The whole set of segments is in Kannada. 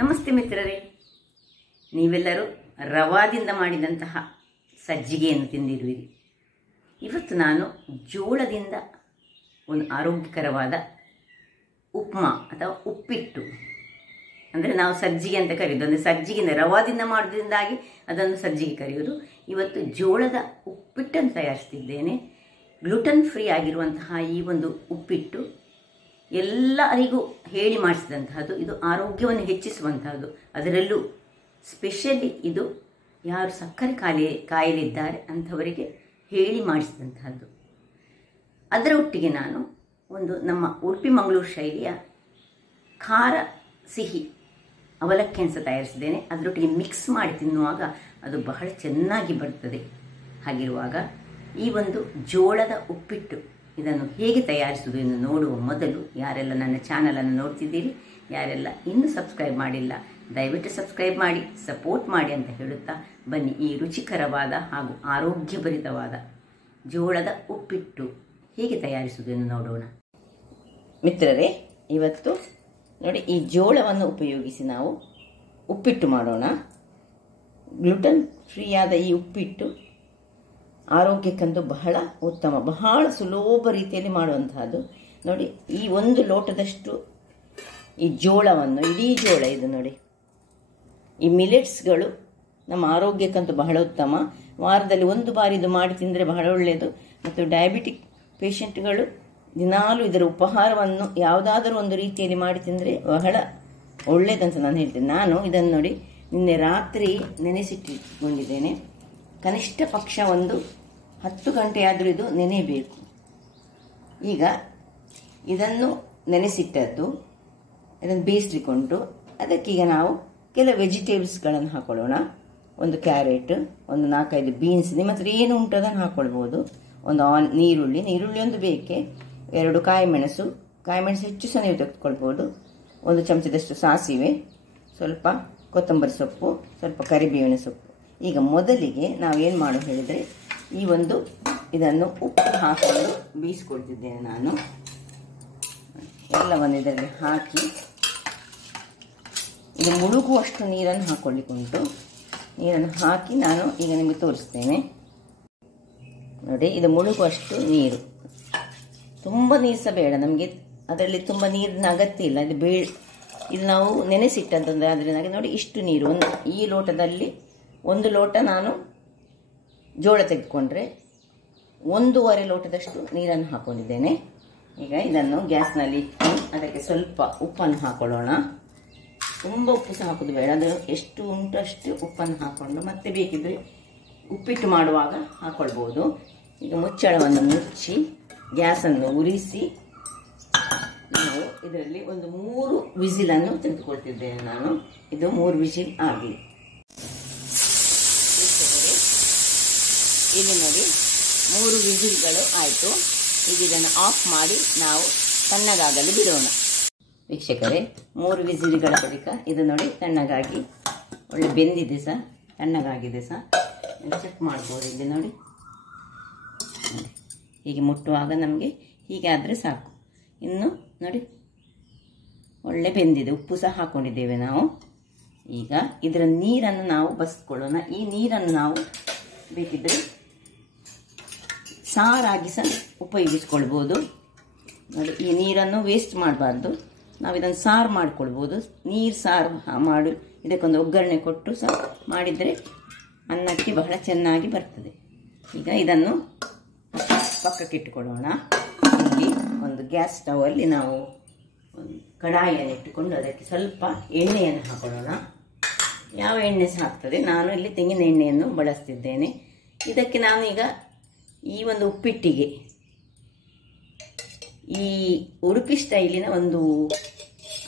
ನಮಸ್ತೆ ಮಿತ್ರರೇ, ನೀವೆಲ್ಲರೂ ರವಾದಿಂದ ಮಾಡಿದಂತಹ ಸಜ್ಜಿಗೆಯನ್ನು ತಿಂದಿರುವಿರಿ. ಇವತ್ತು ನಾನು ಜೋಳದಿಂದ ಒಂದು ಆರೋಗ್ಯಕರವಾದ ಉಪ್ಮಾ ಅಥವಾ ಉಪ್ಪಿಟ್ಟು, ಅಂದರೆ ನಾವು ಸಜ್ಜಿಗೆ ಅಂತ ಕರೆಯೋದು, ಅಂದರೆ ಸಜ್ಜಿಗೆಯಿಂದ ರವಾದಿಂದ ಮಾಡೋದ್ರಿಂದಾಗಿ ಅದನ್ನು ಸಜ್ಜಿಗೆ ಕರೆಯೋದು. ಇವತ್ತು ಜೋಳದ ಉಪ್ಪಿಟ್ಟನ್ನು ತಯಾರಿಸ್ತಿದ್ದೇನೆ. ಗ್ಲುಟನ್ ಫ್ರೀ ಆಗಿರುವಂತಹ ಈ ಒಂದು ಉಪ್ಪಿಟ್ಟು ಎಲ್ಲರಿಗೂ ಹೇಳಿ ಮಾಡಿಸಿದಂತಹದ್ದು. ಇದು ಆರೋಗ್ಯವನ್ನು ಹೆಚ್ಚಿಸುವಂತಹದ್ದು. ಅದರಲ್ಲೂ ಸ್ಪೆಷಲಿ ಇದು ಯಾರು ಸಕ್ಕರೆ ಕಾಯಿಲಿದ್ದಾರೆ ಅಂಥವರಿಗೆ ಹೇಳಿ ಮಾಡಿಸಿದಂತಹದ್ದು. ಅದರ ಒಟ್ಟಿಗೆ ನಾನು ಒಂದು ನಮ್ಮ ಉಡುಪಿ ಮಂಗಳೂರು ಶೈಲಿಯ ಖಾರ ಸಿಹಿ ಅವಲಕ್ಕಿಯನ್ನು ಸಹ ತಯಾರಿಸಿದ್ದೇನೆ. ಅದರೊಟ್ಟಿಗೆ ಮಿಕ್ಸ್ ಮಾಡಿ ತಿನ್ನುವಾಗ ಅದು ಬಹಳ ಚೆನ್ನಾಗಿ ಬರ್ತದೆ. ಹಾಗಿರುವಾಗ ಈ ಒಂದು ಜೋಳದ ಉಪ್ಪಿಟ್ಟು ಇದನ್ನು ಹೇಗೆ ತಯಾರಿಸುವುದು ಎಂದು ನೋಡುವ ಮೊದಲು, ಯಾರೆಲ್ಲ ನನ್ನ ಚಾನಲನ್ನು ನೋಡ್ತಿದ್ದೀರಿ, ಯಾರೆಲ್ಲ ಇನ್ನೂ ಸಬ್ಸ್ಕ್ರೈಬ್ ಮಾಡಿಲ್ಲ, ದಯವಿಟ್ಟು ಸಬ್ಸ್ಕ್ರೈಬ್ ಮಾಡಿ, ಸಪೋರ್ಟ್ ಮಾಡಿ ಅಂತ ಹೇಳುತ್ತಾ ಬನ್ನಿ ಈ ರುಚಿಕರವಾದ ಹಾಗೂ ಆರೋಗ್ಯಭರಿತವಾದ ಜೋಳದ ಉಪ್ಪಿಟ್ಟು ಹೇಗೆ ತಯಾರಿಸುವುದು ಎಂದು ನೋಡೋಣ. ಮಿತ್ರರೇ, ಇವತ್ತು ನೋಡಿ, ಈ ಜೋಳವನ್ನು ಉಪಯೋಗಿಸಿ ನಾವು ಉಪ್ಪಿಟ್ಟು ಮಾಡೋಣ. ಗ್ಲುಟನ್ ಫ್ರೀ ಆದ ಈ ಉಪ್ಪಿಟ್ಟು ಆರೋಗ್ಯಕ್ಕಂತೂ ಬಹಳ ಉತ್ತಮ, ಬಹಳ ಸುಲಭ ರೀತಿಯಲ್ಲಿ ಮಾಡುವಂತಹದ್ದು. ನೋಡಿ, ಈ ಒಂದು ಲೋಟದಷ್ಟು ಈ ಜೋಳವನ್ನು, ಇಡೀ ಜೋಳ ಇದು ನೋಡಿ, ಈ ಮಿಲೆಟ್ಸ್ಗಳು ನಮ್ಮ ಆರೋಗ್ಯಕ್ಕಂತೂ ಬಹಳ ಉತ್ತಮ. ವಾರದಲ್ಲಿ ಒಂದು ಬಾರಿ ಇದು ಮಾಡಿ ತಿಂದರೆ ಬಹಳ ಒಳ್ಳೆಯದು. ಮತ್ತು ಡಯಾಬಿಟಿಕ್ ಪೇಷಂಟ್ಗಳು ದಿನಾಲೂ ಇದರ ಉಪಹಾರವನ್ನು ಯಾವುದಾದರೂ ಒಂದು ರೀತಿಯಲ್ಲಿ ಮಾಡಿ ತಿಂದರೆ ಬಹಳ ಒಳ್ಳೆಯದಂತ ನಾನು ಹೇಳ್ತೇನೆ. ನಾನು ಇದನ್ನು ನೋಡಿ ನಿನ್ನೆ ರಾತ್ರಿ ನೆನೆಸಿಟ್ಟುಕೊಂಡಿದ್ದೇನೆ. ಕನಿಷ್ಠ ಪಕ್ಷ ಒಂದು 10 ಗಂಟೆಯಾದರೂ ಇದು ನೆನೆಯಬೇಕು. ಈಗ ಇದನ್ನು ನೆನೆಸಿಟ್ಟದ್ದು, ಇದನ್ನು ಬೇಯಿಸ್ಲಿಕೊಂಡು ಅದಕ್ಕೀಗ ನಾವು ಕೆಲವು ವೆಜಿಟೇಬಲ್ಸ್ಗಳನ್ನು ಹಾಕೊಳ್ಳೋಣ. ಒಂದು ಕ್ಯಾರೆಟ್, ಒಂದು 4-5 ಬೀನ್ಸ್, ನಿಮ್ಮ ಹತ್ರ ಏನು ಉಂಟು ಅದನ್ನು ಹಾಕ್ಕೊಳ್ಬೋದು. ಒಂದು ನೀರುಳ್ಳಿ ಒಂದು ಬೇಕೆ, 2 ಕಾಯಿಮೆಣಸು ಹೆಚ್ಚು ಸಹ ನೀವು ತೆಗೆದುಕೊಳ್ಬೋದು. 1 ಚಮಚದಷ್ಟು ಸಾಸಿವೆ, ಸ್ವಲ್ಪ ಕೊತ್ತಂಬರಿ ಸೊಪ್ಪು, ಸ್ವಲ್ಪ ಕರಿಬೇವಿನ ಸೊಪ್ಪು. ಈಗ ಮೊದಲಿಗೆ ನಾವೇನು ಮಾಡೋದು ಹೇಳಿದರೆ, ಈ ಒಂದು ಇದನ್ನು ಉಪ್ಪು ಹಾಕೊಂಡು ಬೇಯಿಸ್ಕೊಳ್ತಿದ್ದೇನೆ ನಾನು. ಎಲ್ಲವನ್ನು ಇದರಲ್ಲಿ ಹಾಕಿ ಇದು ಮುಳುಗುವಷ್ಟು ನೀರನ್ನು ಹಾಕೊಳ್ಳಿಕ್ಕುಂಟು. ನೀರನ್ನು ಹಾಕಿ ನಾನು ಈಗ ನಿಮಗೆ ತೋರಿಸ್ತೇನೆ. ನೋಡಿ, ಇದು ಮುಳುಗುವಷ್ಟು ನೀರು, ತುಂಬ ನೀರು ಸಹ ಬೇಡ ನಮಗೆ, ಅದರಲ್ಲಿ ತುಂಬ ನೀರಿನ ಅಗತ್ಯ ಇಲ್ಲ. ಇದು ನಾವು ನೆನೆಸಿಟ್ಟಂತಂದರೆ ಅದರಿಂದ ನೋಡಿ ಇಷ್ಟು ನೀರು, ಈ ಲೋಟದಲ್ಲಿ 1 ಲೋಟ ನಾನು ಜೋಳ ತೆಗೆದುಕೊಂಡ್ರೆ 1.5 ಲೋಟದಷ್ಟು ನೀರನ್ನು ಹಾಕೊಂಡಿದ್ದೇನೆ. ಈಗ ಇದನ್ನು ಗ್ಯಾಸ್ನಲ್ಲಿ ಇಟ್ಟು ಅದಕ್ಕೆ ಸ್ವಲ್ಪ ಉಪ್ಪನ್ನು ಹಾಕೊಳ್ಳೋಣ. ತುಂಬ ಉಪ್ಪು ಸಹ ಹಾಕೋದು ಬೇಡ, ಅದು ಎಷ್ಟು ಉಂಟು ಅಷ್ಟು ಉಪ್ಪನ್ನು ಹಾಕ್ಕೊಂಡು ಮತ್ತೆ ಬೇಕಿದ್ರೆ ಉಪ್ಪಿಟ್ಟು ಮಾಡುವಾಗ ಹಾಕ್ಕೊಳ್ಬೋದು. ಈಗ ಮುಚ್ಚಳವನ್ನು ಮುಚ್ಚಿ ಗ್ಯಾಸನ್ನು ಉರಿಸಿ ನಾವು ಇದರಲ್ಲಿ ಒಂದು 3 ವಿಸಿಲನ್ನು ತೆಗೆದುಕೊಳ್ತಿದ್ದೇನೆ ನಾನು. ಇದು 3 ವಿಸಿಲ್ ಆಗಲಿ. ಇಲ್ಲಿ ನೋಡಿ 3 ವಿಸಿಲ್ಗಳು ಆಯಿತು. ಈಗ ಇದನ್ನು ಆಫ್ ಮಾಡಿ ನಾವು ತಣ್ಣಗಾಗಲು ಬಿಡೋಣ. ವೀಕ್ಷಕರೇ, 3 ವಿಸಿಲ್ಗಳ ಬಳಿಕ ಇದು ನೋಡಿ ತಣ್ಣಗಾಗಿ ಒಳ್ಳೆ ಬೆಂದಿದೆ ಸಹ, ತಣ್ಣಗಾಗಿದೆ ಸಹ. ಚೆಕ್ ಮಾಡ್ಬೋದು. ಇಲ್ಲಿ ನೋಡಿ, ಹೀಗೆ ಮುಟ್ಟುವಾಗ ನಮಗೆ ಹೀಗೆ ಆದರೆ ಸಾಕು. ಇನ್ನು ನೋಡಿ ಒಳ್ಳೆ ಬೆಂದಿದೆ, ಉಪ್ಪು ಸಹ ಹಾಕ್ಕೊಂಡಿದ್ದೇವೆ ನಾವು. ಈಗ ಇದರ ನೀರನ್ನು ನಾವು ಬಸಿಕೊಳ್ಳೋಣ. ಈ ನೀರನ್ನು ನಾವು ಬೇಕಿದ್ರೆ ಸಾರಾಗಿ ಸಹ ಉಪಯೋಗಿಸ್ಕೊಳ್ಬೋದು. ನೋಡಿ, ಈ ನೀರನ್ನು ವೇಸ್ಟ್ ಮಾಡಬಾರ್ದು, ನಾವು ಇದನ್ನು ಸಾರು ಮಾಡಿಕೊಳ್ಬೋದು. ನೀರು ಸಾರು ಮಾಡಿ ಇದಕ್ಕೊಂದು ಒಗ್ಗರಣೆ ಕೊಟ್ಟು ಸಹ ಮಾಡಿದರೆ ಅನ್ನಕ್ಕೆ ಬಹಳ ಚೆನ್ನಾಗಿ ಬರ್ತದೆ. ಈಗ ಇದನ್ನು ಪಕ್ಕಕ್ಕೆ ಇಟ್ಟುಕೊಳ್ಳೋಣ. ಇಲ್ಲಿ ಒಂದು ಗ್ಯಾಸ್ ಸ್ಟವಲ್ಲಿ ನಾವು ಒಂದು ಕಡಾಯಿಯನ್ನು ಇಟ್ಟುಕೊಂಡು ಅದಕ್ಕೆ ಸ್ವಲ್ಪ ಎಣ್ಣೆಯನ್ನು ಹಾಕೊಳ್ಳೋಣ. ಯಾವ ಎಣ್ಣೆ ಸಹ ಹಾಕ್ತದೆ, ನಾನು ಇಲ್ಲಿ ತೆಂಗಿನ ಎಣ್ಣೆಯನ್ನು ಬಳಸ್ತಿದ್ದೇನೆ. ಇದಕ್ಕೆ ನಾನು ಈಗ ಈ ಒಂದು ಉಪ್ಪಿಟ್ಟಿಗೆ ಈ ಉಡುಪಿ ಸ್ಟೈಲಿನ ಒಂದು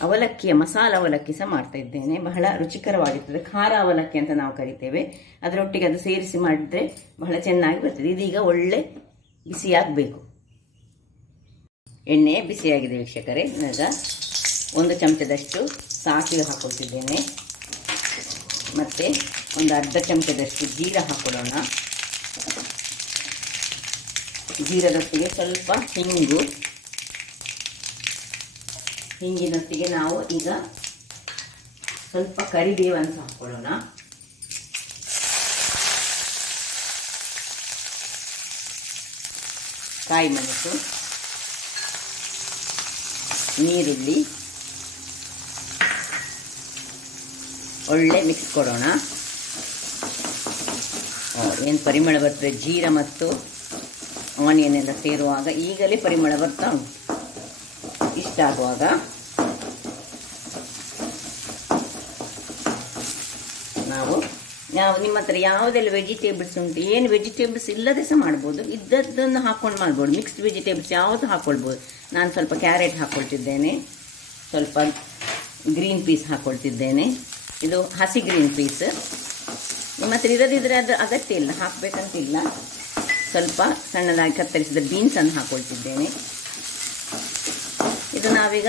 ಅವಲಕ್ಕಿಯ ಮಸಾಲ ಅವಲಕ್ಕಿ ಸಹ ಮಾಡ್ತಾ ಇದ್ದೇನೆ. ಬಹಳ ರುಚಿಕರವಾಗಿರ್ತದೆ. ಖಾರ ಅವಲಕ್ಕಿ ಅಂತ ನಾವು ಕರಿತೇವೆ. ಅದರೊಟ್ಟಿಗೆ ಅದು ಸೇರಿಸಿ ಮಾಡಿದ್ರೆ ಬಹಳ ಚೆನ್ನಾಗಿ ಬರ್ತದೆ. ಇದೀಗ ಒಳ್ಳೆ ಬಿಸಿಯಾಗಬೇಕು. ಎಣ್ಣೆ ಬಿಸಿಯಾಗಿದೆ ವೀಕ್ಷಕರೇ. ಈಗ 1 ಚಮಚದಷ್ಟು ಸಾಸಿವೆ ಹಾಕೊಳ್ತಿದ್ದೇನೆ. ಮತ್ತು ಒಂದು ಅರ್ಧ ಚಮಚದಷ್ಟು ಜೀರ ಹಾಕೊಳ್ಳೋಣ. ಜೀರದೊಟ್ಟಿಗೆ ಸ್ವಲ್ಪ ಹಿಂಗಿನೊಟ್ಟಿಗೆ ನಾವು ಈಗ ಸ್ವಲ್ಪ ಕರಿಬೇವನ್ನು ಸಹ ಹಾಕೊಳ್ಳೋಣ. ಕಾಯಿ ಮೆಣಸು, ನೀರುಳ್ಳಿ, ಒಳ್ಳೆ ಮಿಕ್ಸ್ ಕೊಡೋಣ. ಏನು ಪರಿಮಳ ಬರ್ತದೆ, ಜೀರಾ ಮತ್ತು ಆನಿಯನ್ ಎಲ್ಲ ಸೇರುವಾಗ ಈಗಲೇ ಪರಿಮಳ ಬರ್ತಾ ಉಂಟು. ಇಷ್ಟ ಆಗುವಾಗ ನಾವು ನಿಮ್ಮ ಹತ್ರ ಯಾವುದೆಲ್ಲ ವೆಜಿಟೇಬಲ್ಸ್ ಉಂಟು, ಏನು ವೆಜಿಟೇಬಲ್ಸ್ ಇಲ್ಲದೆ ಸಹ ಮಾಡ್ಬೋದು, ಇದ್ದದ್ದನ್ನು ಹಾಕ್ಕೊಂಡು ಮಾಡ್ಬೋದು. ಮಿಕ್ಸ್ಡ್ ವೆಜಿಟೇಬಲ್ಸ್ ಯಾವುದು ಹಾಕ್ಕೊಳ್ಬೋದು. ನಾನು ಸ್ವಲ್ಪ ಕ್ಯಾರೆಟ್ ಹಾಕ್ಕೊಳ್ತಿದ್ದೇನೆ, ಸ್ವಲ್ಪ ಗ್ರೀನ್ ಪೀಸ್ ಹಾಕ್ಕೊಳ್ತಿದ್ದೇನೆ. ಇದು ಹಸಿ ಗ್ರೀನ್ ಪೀಸ್. ನಿಮ್ಮ ಹತ್ರ ಇರದಿದ್ರೆ ಅದು ಅಗತ್ಯ ಇಲ್ಲ, ಹಾಕಬೇಕಂತಿಲ್ಲ. ಸ್ವಲ್ಪ ಸಣ್ಣದಾಗಿ ಕತ್ತರಿಸಿದ ಬೀನ್ಸನ್ನು ಹಾಕ್ಕೊಳ್ತಿದ್ದೇನೆ. ಇದು ನಾವೀಗ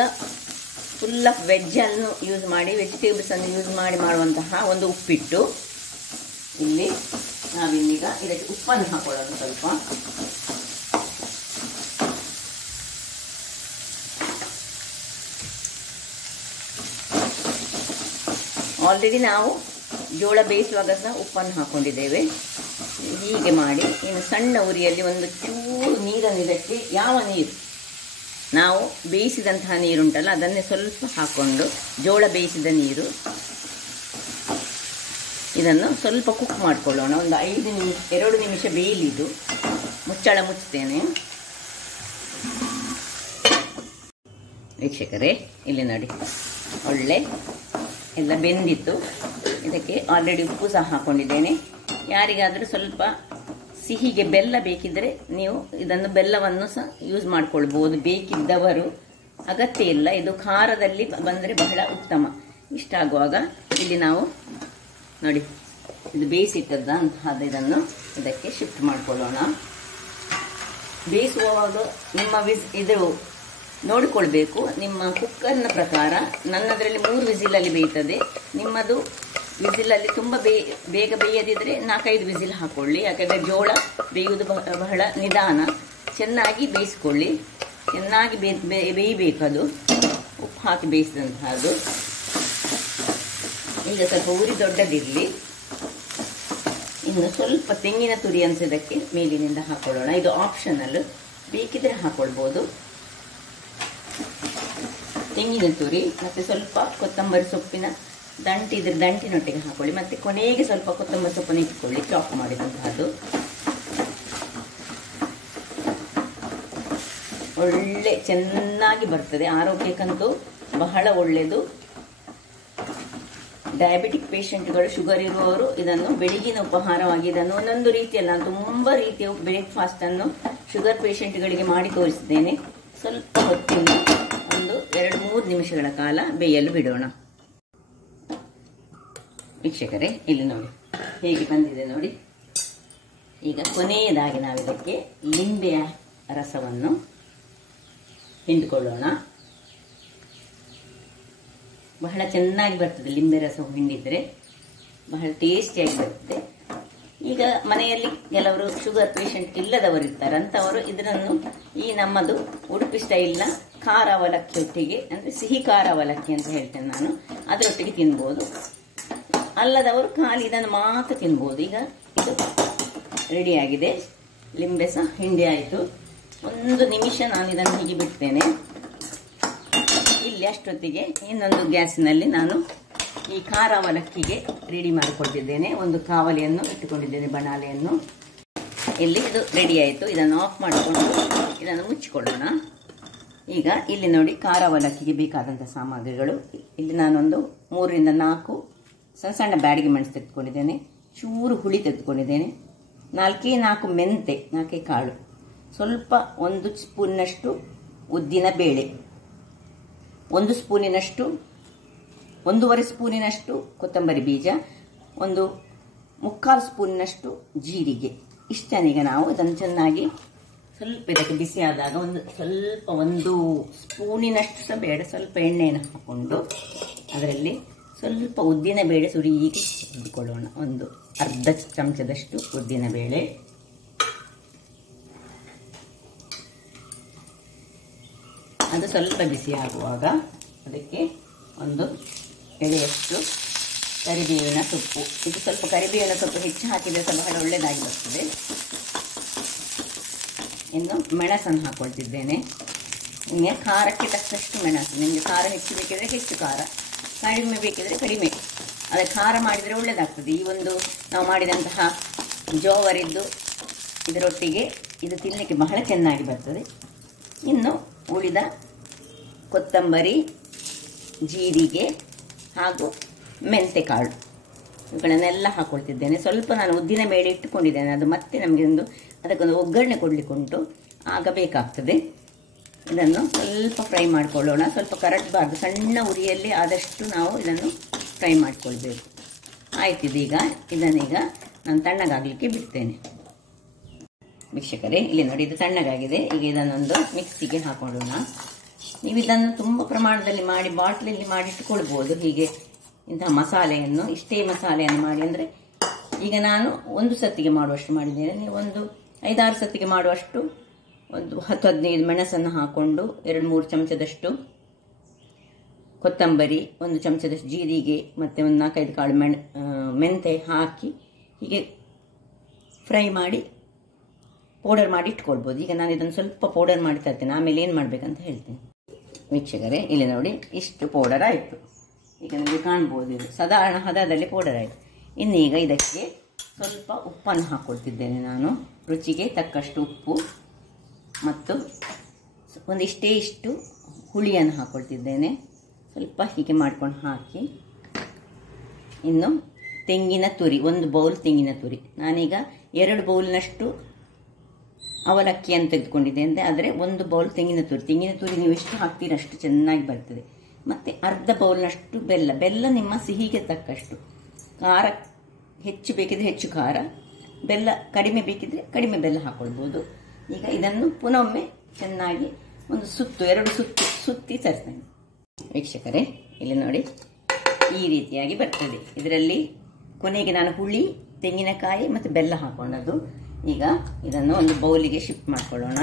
ಫುಲ್ ಆಫ್ ವೆಜ್ಜನ್ನು ಯೂಸ್ ಮಾಡಿ, ವೆಜಿಟೇಬಲ್ಸನ್ನು ಯೂಸ್ ಮಾಡಿ ಮಾಡುವಂತಹ ಒಂದು ಉಪ್ಪಿಟ್ಟು. ಇಲ್ಲಿ ನಾವಿನ್ನೀಗ ಇದಕ್ಕೆ ಉಪ್ಪನ್ನು ಹಾಕೊಳ್ಳೋಣ. ಸ್ವಲ್ಪ ಆಲ್ರೆಡಿ ನಾವು ಜೋಳ ಬೇಯಿಸುವಾಗ ಸಹ ಉಪ್ಪನ್ನು ಹಾಕೊಂಡಿದ್ದೇವೆ. ಹೀಗೆ ಮಾಡಿ ಇನ್ನು ಸಣ್ಣ ಉರಿಯಲ್ಲಿ ಒಂದು ಚೂರು ನೀರನ್ನು, ಇದಕ್ಕೆ ಯಾವ ನೀರು ನಾವು ಬೇಯಿಸಿದಂತಹ ನೀರುಂಟಲ್ಲ ಅದನ್ನೇ ಸ್ವಲ್ಪ ಹಾಕ್ಕೊಂಡು, ಜೋಳ ಬೇಯಿಸಿದ ನೀರು, ಇದನ್ನು ಸ್ವಲ್ಪ ಕುಕ್ ಮಾಡಿಕೊಳ್ಳೋಣ. ಒಂದು 2 ನಿಮಿಷ ಬೇಯಲಿದ್ದು. ಮುಚ್ಚಳ ಮುಚ್ತೇನೆ. ವೀಕ್ಷಕರೇ, ಇಲ್ಲಿ ನೋಡಿ, ಒಳ್ಳೆ ಎಲ್ಲ ಬೆಂದಿತ್ತು. ಇದಕ್ಕೆ ಆಲ್ರೆಡಿ ಉಪ್ಪು ಸಹ ಹಾಕೊಂಡಿದ್ದೇನೆ. ಯಾರಿಗಾದರೂ ಸ್ವಲ್ಪ ಸಿಹಿಗೆ ಬೆಲ್ಲ ಬೇಕಿದ್ದರೆ ನೀವು ಇದನ್ನು ಬೆಲ್ಲವನ್ನು ಸಹ ಯೂಸ್ ಮಾಡ್ಕೊಳ್ಬೋದು, ಬೇಕಿದ್ದವರು. ಅಗತ್ಯ ಇಲ್ಲ, ಇದು ಖಾರದಲ್ಲಿ ಬಂದರೆ ಬಹಳ ಉತ್ತಮ. ಇಷ್ಟ ಆಗುವಾಗ ಇಲ್ಲಿ ನಾವು ನೋಡಿ, ಇದು ಬೇಯಿಸಿಟ್ಟದಂತಹ ಇದನ್ನು ಇದಕ್ಕೆ ಶಿಫ್ಟ್ ಮಾಡಿಕೊಳ್ಳೋಣ. ಬೇಯಿಸುವಾಗ ನಿಮ್ಮ ಇದು ನೋಡಿಕೊಳ್ಬೇಕು, ನಿಮ್ಮ ಕುಕ್ಕರ್ನ ಪ್ರಕಾರ. ನನ್ನದರಲ್ಲಿ 3 ವಿಸಿಲಲ್ಲಿ ಬೇಯ್ತದೆ. ನಿಮ್ಮದು ವಿಸಿಲಲ್ಲಿ ತುಂಬ ಬೇಗ ಬೇಯದಿದ್ದರೆ 4-5 ವಿಸಿಲ್ ಹಾಕೊಳ್ಳಿ. ಯಾಕಂದರೆ ಜೋಳ ಬೇಯುವುದು ಬಹಳ ನಿಧಾನ. ಚೆನ್ನಾಗಿ ಬೇಯಿಸ್ಕೊಳ್ಳಿ, ಚೆನ್ನಾಗಿ ಬೇಯಬೇಕದು, ಉಪ್ಪು ಹಾಕಿ ಬೇಯಿಸಿದಂತಹದ್ದು. ಈಗ ಸ್ವಲ್ಪ ಉರಿ ದೊಡ್ಡದಿರಲಿ. ಇನ್ನು ಸ್ವಲ್ಪ ತೆಂಗಿನ ತುರಿ ಅನ್ಸೋದಕ್ಕೆ ಮೇಲಿನಿಂದ ಹಾಕೊಳ್ಳೋಣ. ಇದು ಆಪ್ಷನಲ್, ಬೇಕಿದ್ರೆ ಹಾಕೊಳ್ಬೋದು. ತೆಂಗಿನ ತುರಿ ಮತ್ತು ಸ್ವಲ್ಪ ಕೊತ್ತಂಬರಿ ಸೊಪ್ಪಿನ ದಂಟಿದ್ರೆ ದಂಟಿನೊಟ್ಟಿಗೆ ಹಾಕೊಳ್ಳಿ. ಮತ್ತು ಕೊನೆಗೆ ಸ್ವಲ್ಪ ಕೊತ್ತಂಬರಿ ಸೊಪ್ಪನ್ನು ಇಟ್ಕೊಳ್ಳಿ, ಚಾಪ್ ಮಾಡಿದಂತಹದ್ದು. ಒಳ್ಳೆ ಚೆನ್ನಾಗಿ ಬರ್ತದೆ, ಆರೋಗ್ಯಕ್ಕಂತೂ ಬಹಳ ಒಳ್ಳೆಯದು. ಡಯಾಬಿಟಿಕ್ ಪೇಷಂಟ್ಗಳು, ಶುಗರ್ ಇರುವವರು ಇದನ್ನು ಬೆಳಗಿನ ಉಪಹಾರವಾಗಿ ಇದನ್ನು ಒಂದೊಂದು ರೀತಿಯಲ್ಲಿ, ನಾನು ತುಂಬ ರೀತಿಯ ಬ್ರೇಕ್ಫಾಸ್ಟನ್ನು ಶುಗರ್ ಪೇಷಂಟ್ಗಳಿಗೆ ಮಾಡಿ ತೋರಿಸಿದ್ದೇನೆ. ಸ್ವಲ್ಪ ಹೊತ್ತಿನ ಒಂದು 2-3 ನಿಮಿಷಗಳ ಕಾಲ ಬೇಯಲು ಬಿಡೋಣ. ವೀಕ್ಷಕರೇ, ಇಲ್ಲಿ ನೋಡಿ ಹೇಗೆ ಬಂದಿದೆ ನೋಡಿ. ಈಗ ಕೊನೆಯದಾಗಿ ನಾವು ಇದಕ್ಕೆ ಲಿಂಬೆಯ ರಸವನ್ನು ಹಿಂಡಿಕೊಳ್ಳೋಣ. ಬಹಳ ಚೆನ್ನಾಗಿ ಬರ್ತದೆ ಲಿಂಬೆ ರಸ ಹಿಂಡಿದ್ರೆ, ಬಹಳ ಟೇಸ್ಟಿಯಾಗಿ ಬರ್ತದೆ. ಈಗ ಮನೆಯಲ್ಲಿ ಕೆಲವರು ಶುಗರ್ ಪೇಷಂಟ್ ಇಲ್ಲದವರು ಇರ್ತಾರೆ, ಅಂಥವರು ಇದನ್ನು ಈ ನಮ್ಮದು ಉಡುಪಿ ಸ್ಟೈಲ್ನ ಖಾರ ಅವಲಕ್ಕಿ ಒಟ್ಟಿಗೆ, ಅಂದರೆ ಸಿಹಿ ಖಾರ ಅವಲಕ್ಕಿ ಅಂತ ಹೇಳ್ತೇನೆ ನಾನು, ಅದರೊಟ್ಟಿಗೆ ತಿನ್ಬೋದು. ಅಲ್ಲದವರು ಖಾಲಿ ಇದನ್ನು ಮಾತ್ರ ತಿನ್ಬೋದು. ಈಗ ಇದು ರೆಡಿಯಾಗಿದೆ, ಲಿಂಬೆ ಸಹ ಹಿಂಡಿ ಆಯಿತು. 1 ನಿಮಿಷ ನಾನು ಇದನ್ನು ಹೀಗೆ ಬಿಡ್ತೇನೆ. ಇಲ್ಲಿ ಅಷ್ಟೊತ್ತಿಗೆ ಇನ್ನೊಂದು ಗ್ಯಾಸಿನಲ್ಲಿ ನಾನು ಈ ಖಾರ ಅವಲಕ್ಕಿಗೆ ರೆಡಿ ಮಾಡಿಕೊಳ್ತಿದ್ದೇನೆ. ಒಂದು ಕಾವಲಿಯನ್ನು ಇಟ್ಟುಕೊಂಡಿದ್ದೇನೆ, ಬಣಾಲೆಯನ್ನು. ಇಲ್ಲಿ ಇದು ರೆಡಿ ಆಯಿತು. ಇದನ್ನು ಆಫ್ ಮಾಡಿಕೊಂಡು ಇದನ್ನು ಮುಚ್ಚಿಕೊಳ್ಳೋಣ. ಈಗ ಇಲ್ಲಿ ನೋಡಿ, ಖಾರ ಅವಲಕ್ಕಿಗೆ ಬೇಕಾದಂಥ ಸಾಮಗ್ರಿಗಳು. ಇಲ್ಲಿ ನಾನೊಂದು 3-4 ಸಣ್ಣ ಸಣ್ಣ ಬ್ಯಾಡಿಗೆ ಮೆಣಸು ತೆಗೆದುಕೊಂಡಿದ್ದೇನೆ, ಚೂರು ಹುಳಿ ತೆಗೆದುಕೊಂಡಿದ್ದೇನೆ, 4 ಮೆಂತೆ, 4 ಕಾಳು, ಸ್ವಲ್ಪ 1 ಸ್ಪೂನ್ನಷ್ಟು ಉದ್ದಿನ ಬೇಳೆ, 1 ಸ್ಪೂನಿನಷ್ಟು 1.5 ಸ್ಪೂನಿನಷ್ಟು ಕೊತ್ತಂಬರಿ ಬೀಜ, 1/4 ಸ್ಪೂನಿನಷ್ಟು ಜೀರಿಗೆ. ಇಷ್ಟನೀಗ ನಾವು ಇದನ್ನು ಚೆನ್ನಾಗಿ ಸ್ವಲ್ಪ ಇದಕ್ಕೆ ಬಿಸಿ ಆದಾಗ ಸ್ವಲ್ಪ 1 ಸ್ಪೂನಿನಷ್ಟು ಸಹ ಬೇಡ, ಸ್ವಲ್ಪ ಎಣ್ಣೆಯನ್ನು ಹಾಕ್ಕೊಂಡು ಅದರಲ್ಲಿ ಸ್ವಲ್ಪ ಉದ್ದಿನ ಬೇಳೆ ಸುರಿಗೆ ಹುರಿದುಕೊಳ್ಳೋಣ. ಒಂದು ಅರ್ಧ ಚಮಚದಷ್ಟು ಉದ್ದಿನ ಬೇಳೆ, ಅದು ಸ್ವಲ್ಪ ಬಿಸಿ ಆಗುವಾಗ ಅದಕ್ಕೆ ಒಂದು ಎಳೆಯಷ್ಟು ಕರಿಬೇವಿನ ಸೊಪ್ಪು. ಇದು ಸ್ವಲ್ಪ ಕರಿಬೇವಿನ ಸೊಪ್ಪು ಹೆಚ್ಚು ಹಾಕಿದರೆ ಸಹ ಬಹಳ ಒಳ್ಳೆಯದಾಗಿ ಬರ್ತದೆ. ಇನ್ನು ಮೆಣಸನ್ನು ಹಾಕ್ಕೊಳ್ತಿದ್ದೇನೆ. ನಿಮಗೆ ಖಾರಕ್ಕೆ ತಕ್ಕಷ್ಟು ಮೆಣಸು. ನಿಮಗೆ ಖಾರ ಹೆಚ್ಚು ಬೇಕಿದ್ರೆ ಹೆಚ್ಚು ಖಾರ, ಕಡಿಮೆ ಬೇಕಿದ್ರೆ ಕಡಿಮೆ. ಅದಕ್ಕೆ ಖಾರ ಮಾಡಿದರೆ ಒಳ್ಳೆಯದಾಗ್ತದೆ. ಈ ಒಂದು ನಾವು ಮಾಡಿದಂತಹ ಜೋವರಿದ್ದು ಇದರೊಟ್ಟಿಗೆ ಇದು ತಿನ್ನಲಿಕ್ಕೆ ಬಹಳ ಚೆನ್ನಾಗಿ ಬರ್ತದೆ. ಇನ್ನು ಉಳಿದ ಕೊತ್ತಂಬರಿ, ಜೀರಿಗೆ ಹಾಗೂ ಮೆಂತೆಕಾಳು ಇವುಗಳನ್ನೆಲ್ಲ ಹಾಕ್ಕೊಳ್ತಿದ್ದೇನೆ. ಸ್ವಲ್ಪ ನಾನು ಉದ್ದಿನ ಬೇಳೆ ಇಟ್ಟುಕೊಂಡಿದ್ದೇನೆ, ಅದು ಮತ್ತೆ ನಮಗೆ ಅದಕ್ಕೊಂದು ಒಗ್ಗರಣೆ ಕೊಡಲಿಕ್ಕೆ ಉಂಟು, ಆಗ ಬೇಕಾಗ್ತದೆ. ಇದನ್ನು ಸ್ವಲ್ಪ ಫ್ರೈ ಮಾಡಿಕೊಳ್ಳೋಣ. ಸ್ವಲ್ಪ ಕರಟಬಾರ್ದು, ಸಣ್ಣ ಉರಿಯಲ್ಲಿ ಆದಷ್ಟು ನಾವು ಇದನ್ನು ಫ್ರೈ ಮಾಡಿಕೊಳ್ಬೇಕು. ಆಯ್ತಿದೀಗ ಇದನ್ನೀಗ ನಾನು ತಣ್ಣಗಾಗಲಿಕ್ಕೆ ಬಿಡ್ತೇನೆ. ವೀಕ್ಷಕರೇ, ಇಲ್ಲಿ ನೋಡಿ ಇದು ತಣ್ಣಗಾಗಿದೆ. ಈಗ ಇದನ್ನೊಂದು ಮಿಕ್ಸಿಗೆ ಹಾಕೊಳ್ಳೋಣ. ನೀವು ಇದನ್ನು ತುಂಬ ಪ್ರಮಾಣದಲ್ಲಿ ಮಾಡಿ ಬಾಟ್ಲಲ್ಲಿ ಮಾಡಿ ಇಟ್ಕೊಳ್ಬೋದು. ಹೀಗೆ ಇಂತಹ ಮಸಾಲೆಯನ್ನು, ಇಷ್ಟೇ ಮಸಾಲೆಯನ್ನು ಮಾಡಿ, ಅಂದರೆ ಈಗ ನಾನು ಒಂದು ಸತ್ತಿಗೆ ಮಾಡುವಷ್ಟು ಮಾಡಿದ್ದೇನೆ. ನೀವು ಒಂದು 5-6 ಸತ್ತಿಗೆ ಮಾಡುವಷ್ಟು ಒಂದು 10-15 ಮೆಣಸನ್ನು ಹಾಕ್ಕೊಂಡು 2-3 ಚಮಚದಷ್ಟು ಕೊತ್ತಂಬರಿ, 1 ಚಮಚದಷ್ಟು ಜೀರಿಗೆ ಮತ್ತು ಒಂದು 4-5 ಕಾಳು ಮೆಂತೆ ಹಾಕಿ ಹೀಗೆ ಫ್ರೈ ಮಾಡಿ ಪೌಡರ್ ಮಾಡಿ ಇಟ್ಕೊಳ್ಬೋದು. ಈಗ ನಾನು ಇದನ್ನು ಸ್ವಲ್ಪ ಪೌಡರ್ ಮಾಡಿ ತರ್ತೇನೆ, ಆಮೇಲೆ ಏನು ಮಾಡಬೇಕಂತ ಹೇಳ್ತೇನೆ. ವೀಕ್ಷಕರೇ, ಇಲ್ಲಿ ನೋಡಿ ಇಷ್ಟು ಪೌಡರ್ ಆಯಿತು. ಈಗ ನಿಮಗೆ ಕಾಣ್ಬೋದು, ಇದು ಸಾಧಾರಣ ಹದದಲ್ಲಿ ಪೌಡರ್ ಆಯಿತು. ಇನ್ನೀಗ ಇದಕ್ಕೆ ಸ್ವಲ್ಪ ಉಪ್ಪನ್ನು ಹಾಕ್ಕೊಳ್ತಿದ್ದೇನೆ ನಾನು. ರುಚಿಗೆ ತಕ್ಕಷ್ಟು ಉಪ್ಪು ಮತ್ತು ಇಷ್ಟು ಹುಳಿಯನ್ನು ಹಾಕ್ಕೊಳ್ತಿದ್ದೇನೆ. ಸ್ವಲ್ಪ ಹೀಗೆ ಮಾಡ್ಕೊಂಡು ಹಾಕಿ, ಇನ್ನು ತೆಂಗಿನ ತುರಿ, 1 ಬೌಲ್ ತೆಂಗಿನ ತುರಿ. ನಾನೀಗ 2 ಬೌಲ್ನಷ್ಟು ಅವಲಕ್ಕಿಯನ್ನು ತೆಗೆದುಕೊಂಡಿದ್ದೇನೆ, ಆದರೆ 1 ಬೌಲ್ ತೆಂಗಿನ ತುರಿ ನೀವು ಎಷ್ಟು ಹಾಕ್ತೀರ ಅಷ್ಟು ಚೆನ್ನಾಗಿ ಬರ್ತದೆ. ಮತ್ತು ಅರ್ಧ ಬೌಲ್ನಷ್ಟು ಬೆಲ್ಲ ನಿಮ್ಮ ಸಿಹಿಗೆ ತಕ್ಕಷ್ಟು. ಖಾರ ಹೆಚ್ಚು ಬೇಕಿದ್ರೆ ಹೆಚ್ಚು ಖಾರ, ಬೆಲ್ಲ ಕಡಿಮೆ ಬೇಕಿದ್ರೆ ಕಡಿಮೆ ಬೆಲ್ಲ ಹಾಕ್ಕೊಳ್ಬೋದು. ಈಗ ಇದನ್ನು ಪುನೊಮ್ಮೆ ಚೆನ್ನಾಗಿ 2 ಸುತ್ತಿ ತರ್ತೇನೆ. ವೀಕ್ಷಕರೇ, ಇಲ್ಲಿ ನೋಡಿ ಈ ರೀತಿಯಾಗಿ ಬರ್ತದೆ. ಇದರಲ್ಲಿ ಕೊನೆಗೆ ನಾನು ಹುಳಿ, ತೆಂಗಿನಕಾಯಿ ಮತ್ತು ಬೆಲ್ಲ ಹಾಕೊಂಡದ್ದು. ಈಗ ಇದನ್ನು ಒಂದು ಬೌಲಿಗೆ ಶಿಫ್ಟ್ ಮಾಡ್ಕೊಳ್ಳೋಣ.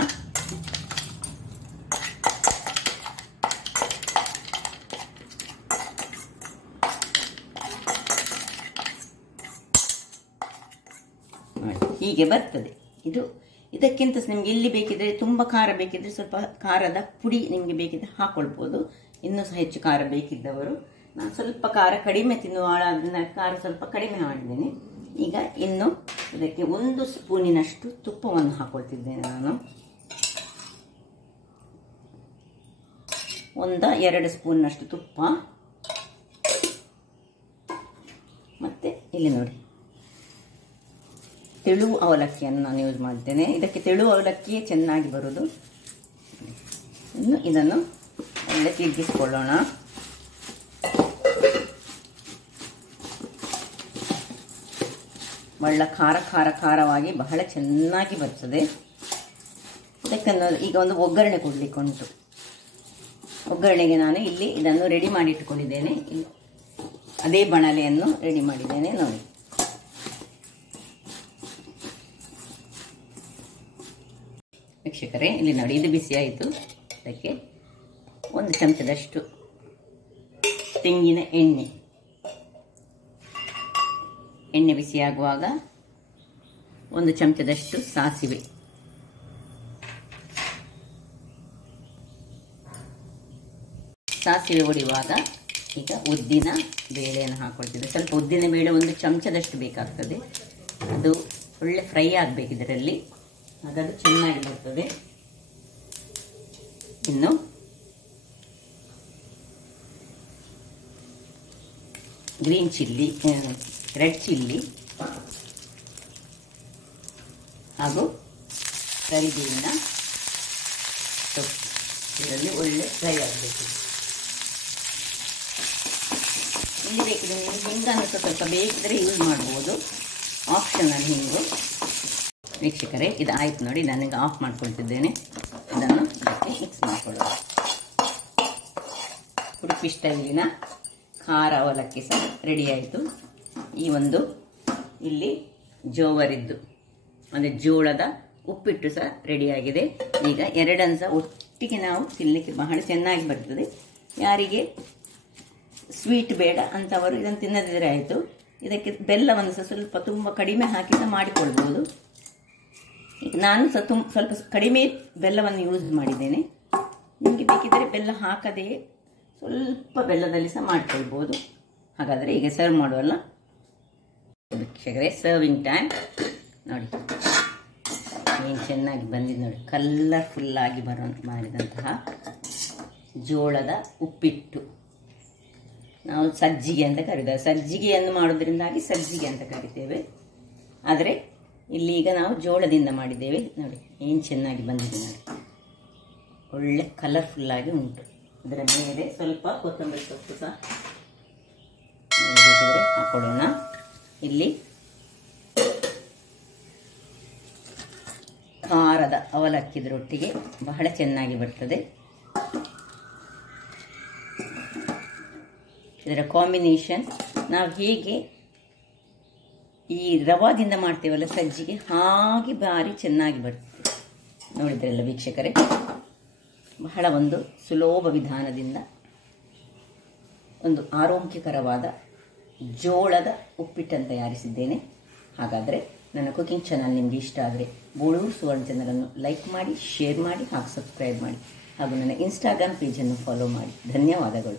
ಹೀಗೆ ಬರ್ತದೆ ಇದು. ಇದಕ್ಕಿಂತ ನಿಮ್ಗೆ ಎಲ್ಲಿ ಬೇಕಿದ್ರೆ, ತುಂಬ ಖಾರ ಬೇಕಿದ್ರೆ ಸ್ವಲ್ಪ ಖಾರದ ಪುಡಿ ನಿಮಗೆ ಬೇಕಿದ್ರೆ ಹಾಕೊಳ್ಬೋದು. ಇನ್ನೂ ಸಹ ಹೆಚ್ಚು ಖಾರ ಬೇಕಿದ್ದವರು. ನಾನು ಸ್ವಲ್ಪ ಖಾರ ಕಡಿಮೆ ತಿನ್ನುವಳಾದ್ರಿಂದ ಖಾರ ಸ್ವಲ್ಪ ಕಡಿಮೆ ಮಾಡಿದ್ದೇನೆ. ಈಗ ಇನ್ನು ಇದಕ್ಕೆ 1 ಸ್ಪೂನಿನಷ್ಟು ತುಪ್ಪವನ್ನು ಹಾಕೊಳ್ತಿದ್ದೇನೆ ನಾನು. 1-2 ಸ್ಪೂನ್ನಷ್ಟು ತುಪ್ಪ. ಮತ್ತೆ ಇಲ್ಲಿ ನೋಡಿ ತೆಳು ಅವಲಕ್ಕಿಯನ್ನು ನಾನು ಯೂಸ್ ಮಾಡ್ತೇನೆ. ಇದಕ್ಕೆ ತೆಳು ಅವಲಕ್ಕಿಯೇ ಚೆನ್ನಾಗಿ ಬರುವುದು. ಇನ್ನು ಇದನ್ನು ಒಳ್ಳೆ ತಿರುಗಿಸಿಕೊಳ್ಳೋಣ. ಒಳ್ಳೆ ಖಾರವಾಗಿ ಬಹಳ ಚೆನ್ನಾಗಿ ಬರ್ತದೆ. ಇದಕ್ಕೆ ಈಗ ಒಂದು ಒಗ್ಗರಣೆ ಕೊಡಲಿಕ್ಕೆ ಉಂಟು. ಒಗ್ಗರಣೆಗೆ ನಾನು ಇಲ್ಲಿ ಇದನ್ನು ರೆಡಿ ಮಾಡಿ ಇಟ್ಕೊಂಡಿದ್ದೇನೆ. ಅದೇ ಬಾಣಲೆಯನ್ನು ರೆಡಿ ಮಾಡಿದ್ದೇನೆ ನೋಡಿ. ವೀಕ್ಷಕರೇ, ಇಲ್ಲಿ ನೋಡಿ ಇದು ಬಿಸಿ ಆಯಿತು. ಅದಕ್ಕೆ 1 ಚಮಚದಷ್ಟು ತೆಂಗಿನ ಎಣ್ಣೆ ಬಿಸಿಯಾಗುವಾಗ 1 ಚಮಚದಷ್ಟು ಸಾಸಿವೆ, ಹೊಡೆಯುವಾಗ ಈಗ ಉದ್ದಿನ ಬೇಳೆಯನ್ನು ಹಾಕ್ಕೊಳ್ತಿದ್ದೆ. ಸ್ವಲ್ಪ ಉದ್ದಿನ ಬೇಳೆ 1 ಚಮಚದಷ್ಟು ಬೇಕಾಗ್ತದೆ. ಅದು ಒಳ್ಳೆ ಫ್ರೈ ಆಗಬೇಕು ಇದರಲ್ಲಿ, ಹಾಗಾದ್ರೆ ಚೆನ್ನಾಗಿ ಬರ್ತದೆ. ಇನ್ನು ಗ್ರೀನ್ ಚಿಲ್ಲಿ, ರೆಡ್ ಚಿಲ್ಲಿ ಹಾಗೂ ಕರಿಬೇವಿನ ಸೊಪ್ಪು ಇದರಲ್ಲಿ ಒಳ್ಳೆ ಫ್ರೈ ಆಗಬೇಕು. ಇಲ್ಲಿ ಬೇಕಿದ್ರೆ ನೀವು ಹಿಂಗನ್ನು ಸ್ವಲ್ಪ ಬೇಕಿದ್ರೆ ಯೂಸ್ ಮಾಡ್ಬೋದು, ಆಪ್ಷನಲ್ ಹಿಂಗು. ವೀಕ್ಷಕರೇ, ಇದು ಆಯ್ತು ನೋಡಿ. ನಾನೀಗ ಆಫ್ ಮಾಡ್ಕೊಳ್ತಿದ್ದೇನೆ. ಇದನ್ನು ಇದಕ್ಕೆ ಮಿಕ್ಸ್ ಮಾಡಿಕೊಳ್ಳೋಣ. ಉಡುಪಿ ಸ್ಟೈಲಿನ ಖಾರ ಅವಲಕ್ಕಿ ಸಹ ರೆಡಿ ಆಯಿತು. ಈ ಒಂದು ಇಲ್ಲಿ ಜೋವರಿದ್ದು ಅಂದರೆ ಜೋಳದ ಉಪ್ಪಿಟ್ಟು ಸಹ ರೆಡಿಯಾಗಿದೆ. ಈಗ ಎರಡನ್ನು ಸಹ ಒಟ್ಟಿಗೆ ನಾವು ತಿನ್ನಲಿಕ್ಕೆ ಬಹಳ ಚೆನ್ನಾಗಿ ಬರ್ತದೆ. ಯಾರಿಗೆ ಸ್ವೀಟ್ ಬೇಡ ಅಂತವರು ಇದನ್ನು ತಿನ್ನದಿದ್ರೆ ಆಯಿತು. ಇದಕ್ಕೆ ಬೆಲ್ಲವನ್ನು ಸಹ ಸ್ವಲ್ಪ ತುಂಬ ಕಡಿಮೆ ಹಾಕಿ ಸಹ ಮಾಡಿಕೊಳ್ಬೋದು. ಈಗ ನಾನು ಸಹ ಸ್ವಲ್ಪ ಕಡಿಮೆ ಬೆಲ್ಲವನ್ನು ಯೂಸ್ ಮಾಡಿದ್ದೇನೆ. ನಿಮಗೆ ಬೇಕಿದ್ದರೆ ಬೆಲ್ಲ ಹಾಕದೆ ಸ್ವಲ್ಪ ಬೆಲ್ಲದಲ್ಲಿ ಸಹ ಮಾಡ್ಕೊಳ್ಬೋದು. ಹಾಗಾದರೆ ಈಗ ಸರ್ವ್ ಮಾಡುವಲ್ಲ ವೀಕ್ಷಕರೇ, ಸರ್ವಿಂಗ್ ಟೈಮ್. ನೋಡಿ ಏನು ಚೆನ್ನಾಗಿ ಬಂದಿದೆ ನೋಡಿ, ಕಲರ್ಫುಲ್ಲಾಗಿ ಮಾಡಿದಂತಹ ಜೋಳದ ಉಪ್ಪಿಟ್ಟು. ನಾವು ಸಜ್ಜಿಗೆ ಅಂತ ಕರೀತೇವೆ. ಸಜ್ಜಿಗೆಯನ್ನು ಮಾಡೋದ್ರಿಂದಾಗಿ ಸಜ್ಜಿಗೆ ಅಂತ ಕರಿತೇವೆ. ಆದರೆ ಇಲ್ಲಿ ಈಗ ನಾವು ಜೋಳದಿಂದ ಮಾಡಿದ್ದೇವೆ. ನೋಡಿ ಏನು ಚೆನ್ನಾಗಿ ಬಂದಿದೆ ನೋಡಿ, ಒಳ್ಳೆ ಕಲರ್ಫುಲ್ಲಾಗಿ ಉಂಟು. ಇದರ ಮೇಲೆ ಸ್ವಲ್ಪ ಕೊತ್ತಂಬರಿ ಸೊಪ್ಪು ಸಹ ಬೇಕಿದ್ರೆ ಹಾಕೊಳ್ಳೋಣ. ಇಲ್ಲಿ ಖಾರದ ಅವಲಕ್ಕಿದರೊಟ್ಟಿಗೆ ಬಹಳ ಚೆನ್ನಾಗಿ ಬರ್ತದೆ. ಇದರ ಕಾಂಬಿನೇಷನ್ ನಾವು ಹೇಗೆ ಈ ರವಾದಿಂದ ಮಾಡ್ತೇವಲ್ಲ ಸಜ್ಜಿಗೆ, ಹಾಗೆ ಭಾರಿ ಚೆನ್ನಾಗಿ ಬರ್ತದೆ. ನೋಡಿದ್ರಲ್ಲ ವೀಕ್ಷಕರೇ, ಬಹಳ ಒಂದು ಸುಲಭ ವಿಧಾನದಿಂದ ಒಂದು ಆರೋಗ್ಯಕರವಾದ ಜೋಳದ ಉಪ್ಪಿಟ್ಟನ್ನು ತಯಾರಿಸಿದ್ದೇನೆ. ಹಾಗಾದರೆ ನನ್ನ ಕುಕಿಂಗ್ ಚಾನಲ್ ನಿಮಗೆ ಇಷ್ಟ ಆದರೆ ಬೋಳೂರು ಸುವರ್ಣ ಚಾನಲನ್ನು ಲೈಕ್ ಮಾಡಿ, ಶೇರ್ ಮಾಡಿ ಹಾಗೂ ಸಬ್ಸ್ಕ್ರೈಬ್ ಮಾಡಿ ಹಾಗೂ ನನ್ನ ಇನ್ಸ್ಟಾಗ್ರಾಮ್ ಪೇಜನ್ನು ಫಾಲೋ ಮಾಡಿ. ಧನ್ಯವಾದಗಳು.